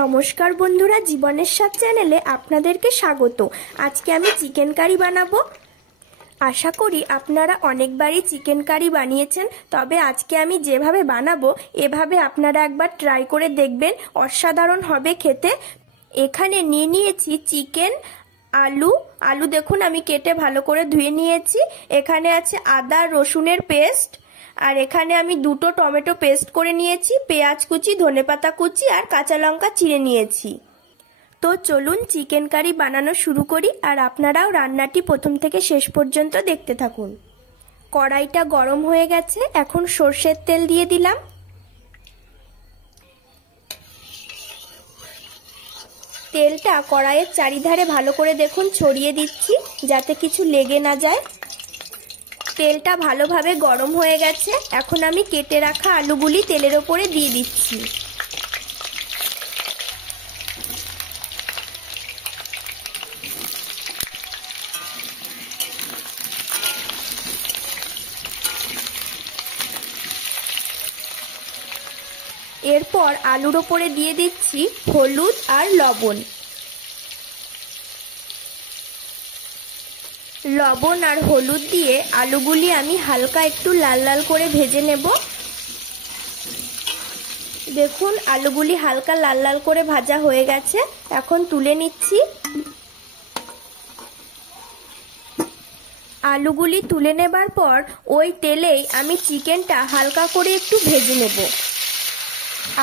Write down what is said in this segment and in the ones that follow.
নমস্কার বন্ধুরা, জীবনের স্বাদ চ্যানেলে আপনাদেরকে স্বাগত। আজকে আমি চিকেন কারি বানাবো। আশা করি আপনারা অনেকবারই চিকেন কারি বানিয়েছেন, তবে আজকে আমি যেভাবে বানাবো এভাবে আপনারা একবার ট্রাই করে দেখবেন, অসাধারণ হবে খেতে। এখানে নিয়ে নিয়েছি চিকেন, আলু দেখুন আমি কেটে ভালো করে ধুয়ে নিয়েছি। এখানে আছে আদা রসুনের পেস্ট, আর এখানে আমি দুটো টমেটো পেস্ট করে নিয়েছি, পেঁয়াজ কুচি, ধনেপাতা কুচি আর কাঁচা লঙ্কা চিড়ে নিয়েছি। তো চলুন চিকেন কারি বানানো শুরু করি, আর আপনারাও রান্নাটি প্রথম থেকে শেষ পর্যন্ত দেখতে থাকুন। কড়াইটা গরম হয়ে গেছে, এখন সর্ষের তেল দিয়ে দিলাম। তেলটা কড়াইয়ের চারিধারে ভালো করে দেখুন ছড়িয়ে দিচ্ছি, যাতে কিছু লেগে না যায়। তেলটা ভালোভাবে গরম হয়ে গেছে, এখন আমি কেটে রাখা আলুগুলি তেলের ওপরে দিয়ে দিচ্ছি। এরপর আলুর ওপরে দিয়ে দিচ্ছি হলুদ আর লবণ। লবণ আর হলুদ দিয়ে আলুগুলি আমি হালকা একটু লাল লাল করে ভেজে নেব। দেখুন আলুগুলি হালকা লাল লাল করে ভাজা হয়ে গেছে, এখন তুলে নিচ্ছি। আলুগুলি তুলে নেবার পর ওই তেলেই আমি চিকেনটা হালকা করে একটু ভেজে নেব।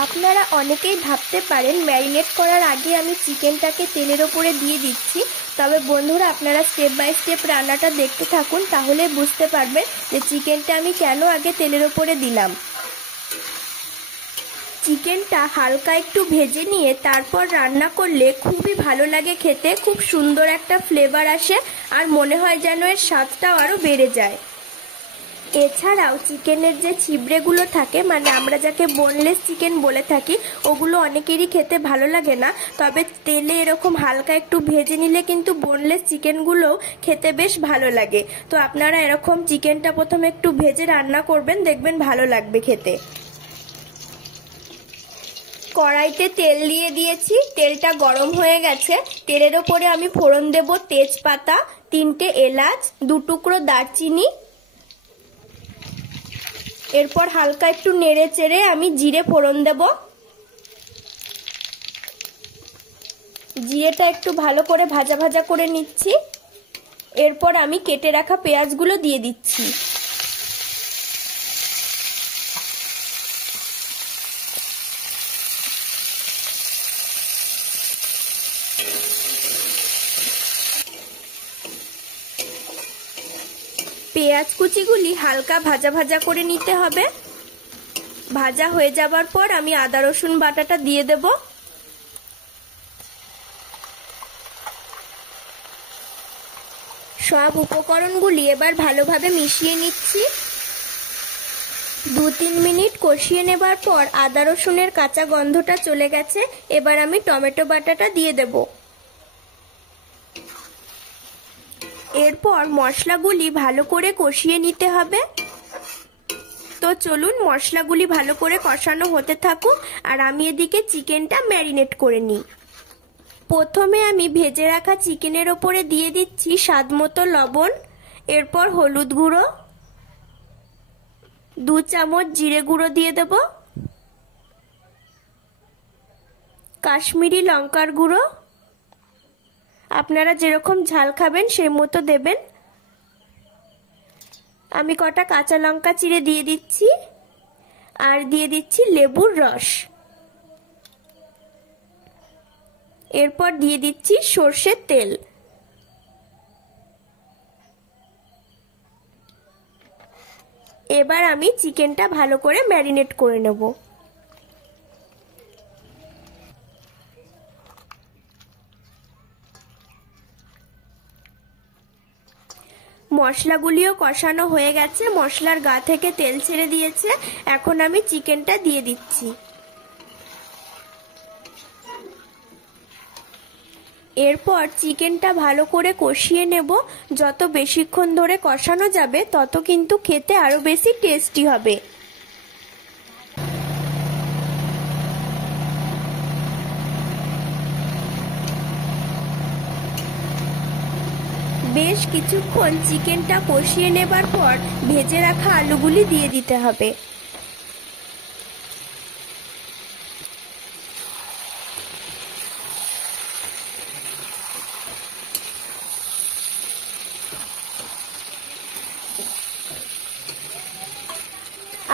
আপনারা অনেকেই ভাবতে পারেন ম্যারিনেট করার আগে আমি চিকেনটাকে তেলের ওপরে দিয়ে দিচ্ছি, তবে বন্ধুরা আপনারা স্টেপ বাই স্টেপ রান্নাটা দেখতে থাকুন, তাহলে বুঝতে পারবেন যে চিকেনটা আমি কেন আগে তেলের ওপরে দিলাম। চিকেনটা হালকা একটু ভেজে নিয়ে তারপর রান্না করলে খুবই ভালো লাগে খেতে, খুব সুন্দর একটা ফ্লেভার আসে, আর মনে হয় যেন এর স্বাদটাও আরও বেড়ে যায়। এছাড়াও চিকেনের যে ছিবড়েগুলো থাকে, মানে আমরা যাকে বোনলেস চিকেন বলে থাকি, ওগুলো অনেকেরই খেতে ভালো লাগে না, তবে তেলে এরকম হালকা একটু ভেজে নিলে কিন্তু বোনলেস চিকেনগুলোও খেতে বেশ ভালো লাগে। তো আপনারা এরকম চিকেনটা প্রথমে একটু ভেজে রান্না করবেন, দেখবেন ভালো লাগবে খেতে। কড়াইতে তেল দিয়ে দিয়েছি, তেলটা গরম হয়ে গেছে। তেলের ওপরে আমি ফোড়ন দেব তেজপাতা, 3টে এলাচ, 2 টুকরো দারচিনি। এরপর হালকা একটু নেড়ে চেড়ে আমি জিরে ফোড়ন দেব। জিরেটা একটু ভালো করে ভাজা ভাজা করে নিচ্ছি। এরপর আমি কেটে রাখা পেঁয়াজগুলো দিয়ে দিচ্ছি। পেঁয়াজ কুচিগুলি হালকা ভাজা ভাজা করে নিতে হবে। ভাজা হয়ে যাবার পর আমি আদা রসুন বাটাটা দিয়ে দেব। সব উপকরণগুলি এবার ভালোভাবে মিশিয়ে নিচ্ছি। 2-3 মিনিট কষিয়ে নেবার পর আদা রসুনের কাঁচা গন্ধটা চলে গেছে, এবার আমি টমেটো বাটাটা দিয়ে দেব। এরপর মশলাগুলি ভালো করে কষিয়ে নিতে হবে। তো চলুন মশলাগুলি ভালো করে কষানো হতে থাকুক, আর আমি এদিকে চিকেনটা ম্যারিনেট করে নিই। প্রথমে আমি ভেজে রাখা চিকেনের ওপরে দিয়ে দিচ্ছি স্বাদমতো লবণ, এরপর হলুদ গুঁড়ো, 2 চামচ জিরে গুঁড়ো দিয়ে দেব, কাশ্মীরি লঙ্কার গুঁড়ো, আপনারা যেরকম ঝাল খাবেন সেই মতো দেবেন। আমি কটা কাঁচা লঙ্কা চিড়ে দিয়ে দিচ্ছি, আর দিয়ে দিচ্ছি লেবুর রস। এরপর দিয়ে দিচ্ছি সর্ষের তেল। এবার আমি চিকেনটা ভালো করে ম্যারিনেট করে নেব। মশলাগুলিও কষানো হয়ে গেছে, মশলার গা থেকে তেল ছেড়ে দিয়েছে, এখন আমি চিকেনটা দিয়ে দিচ্ছি। এরপর চিকেনটা ভালো করে কষিয়ে নেব। যত বেশিক্ষণ ধরে কষানো যাবে তত কিন্তু খেতে আরো বেশি টেস্টি হবে। বেশ কিছুক্ষণ চিকেনটা কষিয়ে নেবার পর ভেজে রাখা আলুগুলি দিয়ে দিতে হবে।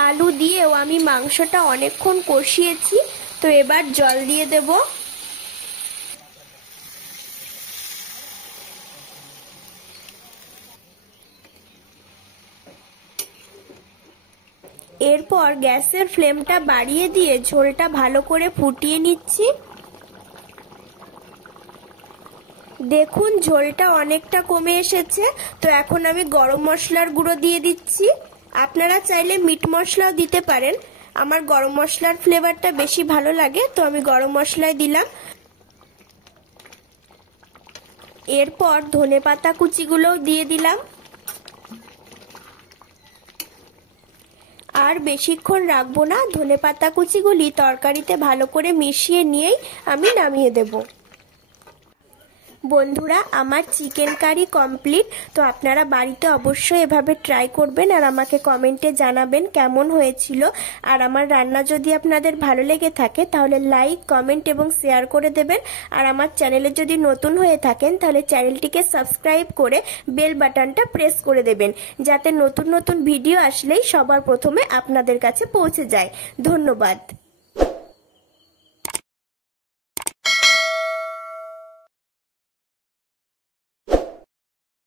আলু দিয়েও আমি মাংসটা অনেকক্ষণ কষিয়েছি, তো এবার জল দিয়ে দেব। এরপর গ্যাসের ফ্লেমটা বাড়িয়ে দিয়ে ঝোলটা ভালো করে ফুটিয়ে নিচ্ছি। দেখুন ঝোলটা অনেকটা কমে এসেছে, তো এখন আমি গরম মশলার গুঁড়ো দিয়ে দিচ্ছি। আপনারা চাইলে মিট মশলাও দিতে পারেন, আমার গরম মশলার ফ্লেভারটা বেশি ভালো লাগে, তো আমি গরম মশলাই দিলাম। এরপর ধনেপাতা কুচিগুলোও দিয়ে দিলাম। আর বেশিক্ষণ রাখবো না, ধনেপাতা কুচিগুলি তরকারিতে ভালো করে মিশিয়ে নিয়েই আমি নামিয়ে দেব। বন্ধুরা, আমার চিকেন কারি কমপ্লিট। তো আপনারা বাড়িতে অবশ্যই এভাবে ট্রাই করবেন আর আমাকে কমেন্টে জানাবেন কেমন হয়েছিল। আর আমার রান্না যদি আপনাদের ভালো লেগে থাকে তাহলে লাইক, কমেন্ট এবং শেয়ার করে দেবেন। আর আমার চ্যানেলে যদি নতুন হয়ে থাকেন তাহলে চ্যানেলটিকে সাবস্ক্রাইব করে বেল বাটনটা প্রেস করে দেবেন, যাতে নতুন নতুন ভিডিও আসলেই সবার প্রথমে আপনাদের কাছে পৌঁছে যায়। ধন্যবাদ।